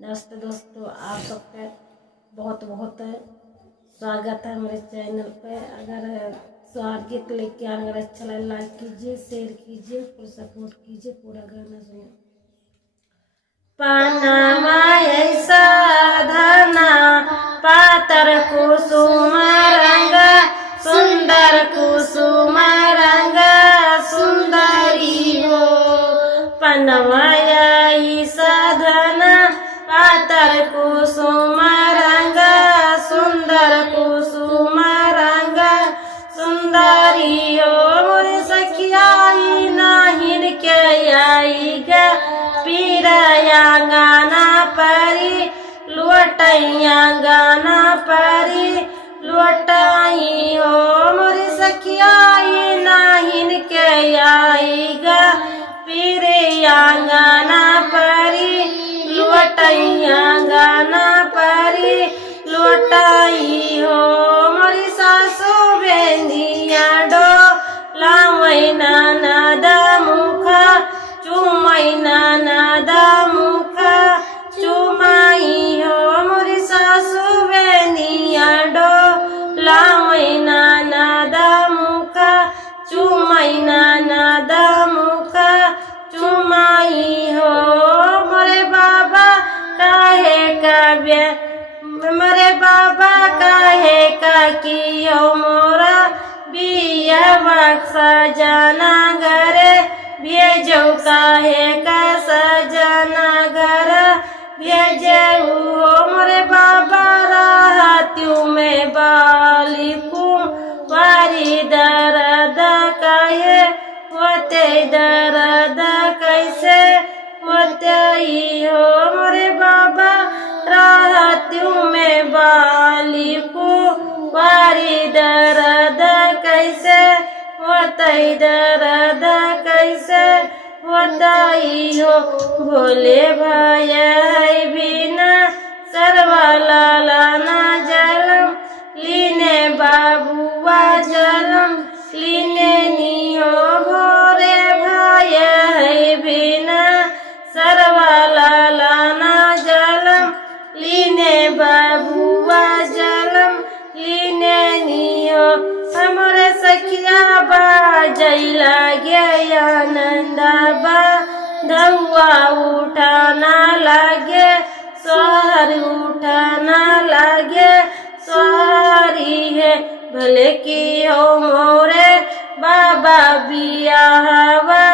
नमस्ते दोस्तों, आप सबका बहुत बहुत स्वागत है मेरे चैनल पे। अगर स्वागत लेके आने, अगर अच्छा लगे लाइक कीजिए, शेयर कीजिए, पूरा सपोर्ट कीजिए। पूरा गाना सुनिए। पनमा ऐसा धना पातर कुसुम रंग, सुंदर कुसुम रंग सुंदरी हो। पनमा ऐसा धना पातर कुसुम रंग, सुंदर कुसुम रंग सुंदरी हो। मोरे सखियाई नाहिन के आई ग पीरया गाना परी, लुटैया गाना परी लुटाई हो। मोरे सखियाई नाहिन के आई ग पीरया गाना परी, लुटैया गाना परी लुटाई हो। मोरी सासु बेंदिया डोला मैना नद मुख चुमैना नद मुख चुमाई हो। मोरी सासु बेंदिया डोला मैना नद मुख चुमैना नद मुख चुमाई हो। मोरे बाबा काहे काव्य मोरे बाबा काहे का कियो मोरा बिया बक्सा जाना घरे भेजो, काहे का सजना घर भेजो। मोरे बाबा रहत्यू में बाली कुंवारी दर्द काहे होते, दर्द कैसे होते हो। मोरे बाबा रहत्यू में बाली कुंवारी दर्द कैसे होते, दर्द कैसे होते हो। भोले भाई है बिना सरवाला लाना जलम लीने बाबुआ जलम लीने नियो। भोरे भाई है बिना सरवाला लाना जलम लीने बाबुआ जलम लीने नियो। हमरे सखिया बाजैला गे आनंदा बा धुआ उठाना लागे, सोहर उठाना लागे सोहरी है। भले की हो मोरे बाबा बियाहवा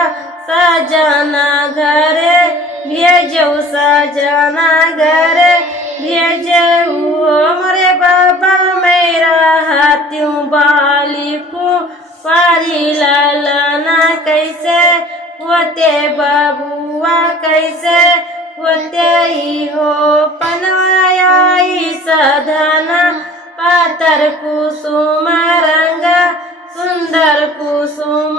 सजना घरे भेजो, सजना घरे भेजो। मोरे बाबा मेरा हाथ्यू बाली कुंवारी लालना कैसे होते, बबुआ कैसे होते हो। पनवाई सधना पातर कुसुम रंग, सुंदर कुसुम